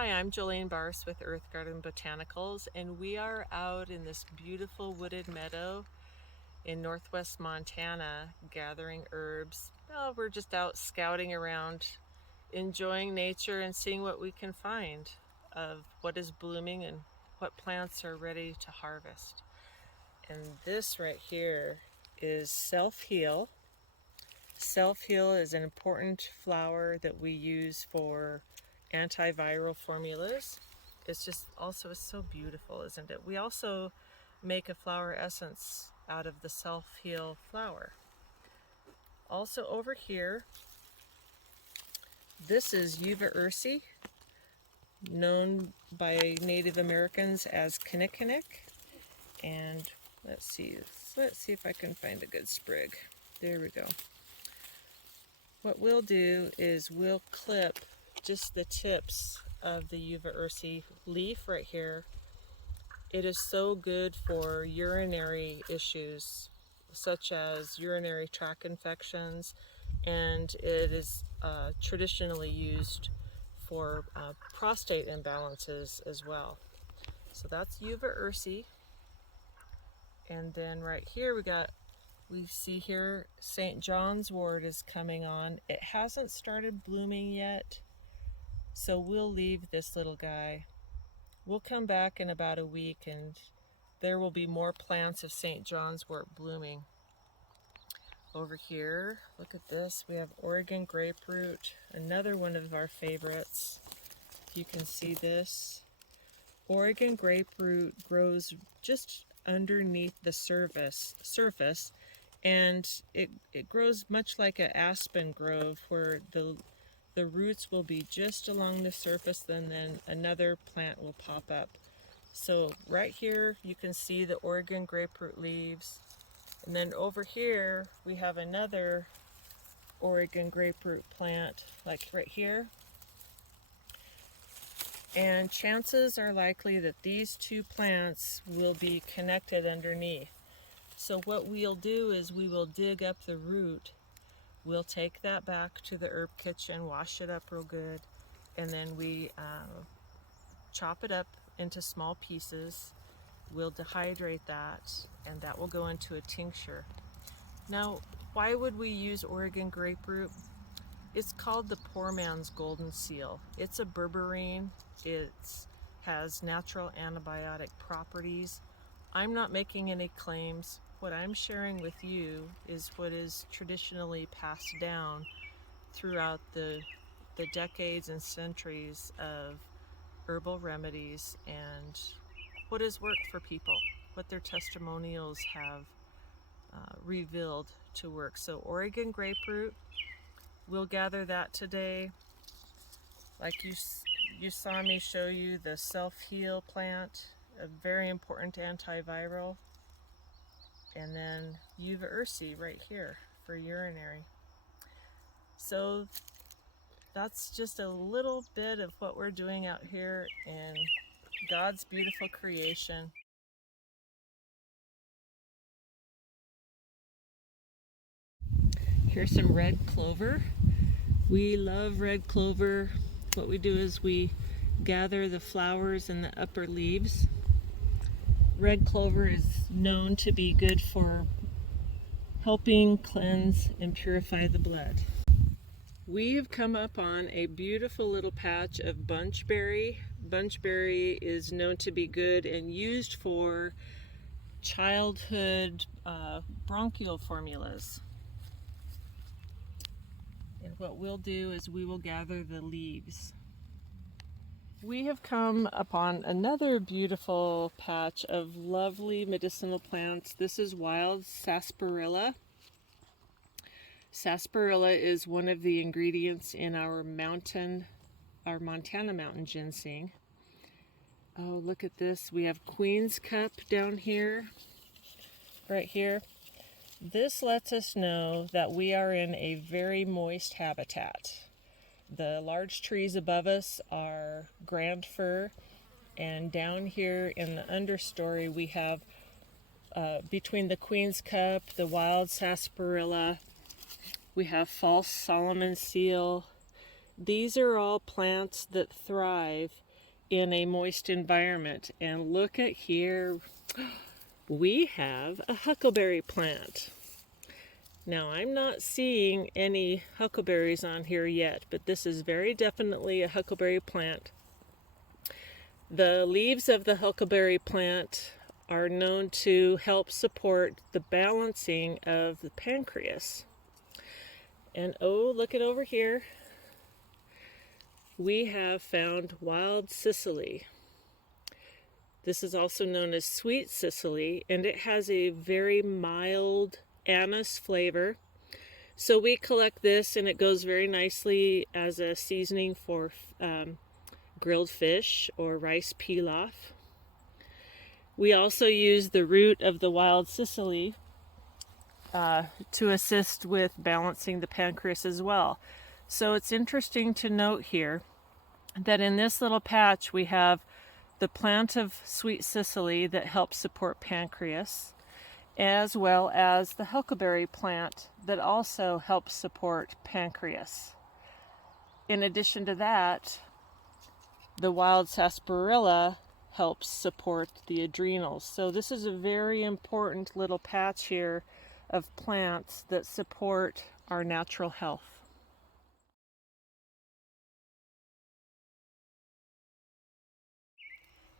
Hi, I'm Joleen Barse with Earth Garden Botanicals, and we are out in this beautiful wooded meadow in northwest Montana gathering herbs. Well, we're just out scouting around, enjoying nature and seeing what we can find of what is blooming and what plants are ready to harvest. And this right here is self-heal. Self-heal is an important flower that we use for antiviral formulas. It's just also so beautiful, isn't it? We also make a flower essence out of the self-heal flower. Also over here, this is Yuva ursi, known by Native Americans as kinnikinnick. And let's see if I can find a good sprig. There we go. What we'll do is we'll clip just the tips of the Yuva ursi leaf right here. It is so good for urinary issues such as urinary tract infections, and it is traditionally used for prostate imbalances as well. So that's Yuva ursi. And then right here we see here St. John's wort is coming on. It hasn't started blooming yet, so we'll leave this little guy. We'll come back in about a week and there will be more plants of St. John's wort blooming. Over here, look at this. We have Oregon grapefruit, another one of our favorites. If you can see this. Oregon grapefruit grows just underneath the surface, and it grows much like an aspen grove, where the roots will be just along the surface, and then another plant will pop up. So right here you can see the Oregon grapefruit leaves, and then over here we have another Oregon grapefruit plant, like right here. And chances are likely that these two plants will be connected underneath. So what we'll do is we will dig up the root. We'll take that back to the herb kitchen, wash it up real good, and then we chop it up into small pieces. We'll dehydrate that, and that will go into a tincture. Now, why would we use Oregon grapefruit? It's called the poor man's golden seal. It's a berberine. It has natural antibiotic properties. I'm not making any claims. What I'm sharing with you is what is traditionally passed down throughout the decades and centuries of herbal remedies and what has worked for people, what their testimonials have revealed to work. So Oregon grapefruit, we'll gather that today. Like you saw me show you the self-heal plant, a very important antiviral. And then Yuva ursi right here for urinary. So that's just a little bit of what we're doing out here in God's beautiful creation. Here's some red clover. We love red clover. What we do is we gather the flowers and the upper leaves. Red clover is known to be good for helping cleanse and purify the blood. We have come up on a beautiful little patch of bunchberry. Bunchberry is known to be good and used for childhood bronchial formulas. And what we'll do is we will gather the leaves. We have come upon another beautiful patch of lovely medicinal plants. This is wild sarsaparilla. Sarsaparilla is one of the ingredients in our Montana mountain ginseng. Oh, look at this. We have Queen's Cup down here, right here. This lets us know that we are in a very moist habitat. The large trees above us are grand fir, and down here in the understory we have between the Queen's Cup, the wild sarsaparilla, we have false Solomon seal. These are all plants that thrive in a moist environment. And look at here, we have a huckleberry plant. Now I'm not seeing any huckleberries on here yet, but this is very definitely a huckleberry plant. The leaves of the huckleberry plant are known to help support the balancing of the pancreas. And oh, look at over here. We have found wild Sicily. This is also known as sweet Sicily, and it has a very mild anise flavor. So we collect this, and it goes very nicely as a seasoning for grilled fish or rice pilaf. We also use the root of the wild Sicily to assist with balancing the pancreas as well. So it's interesting to note here that in this little patch we have the plant of sweet Sicily that helps support pancreas, as well as the huckleberry plant that also helps support pancreas. In addition to that, the wild sarsaparilla helps support the adrenals. So this is a very important little patch here of plants that support our natural health.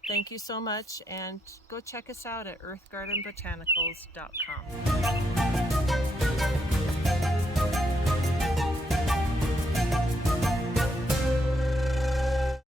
Thank you so much, and go check us out at earthgardenbotanicals.com.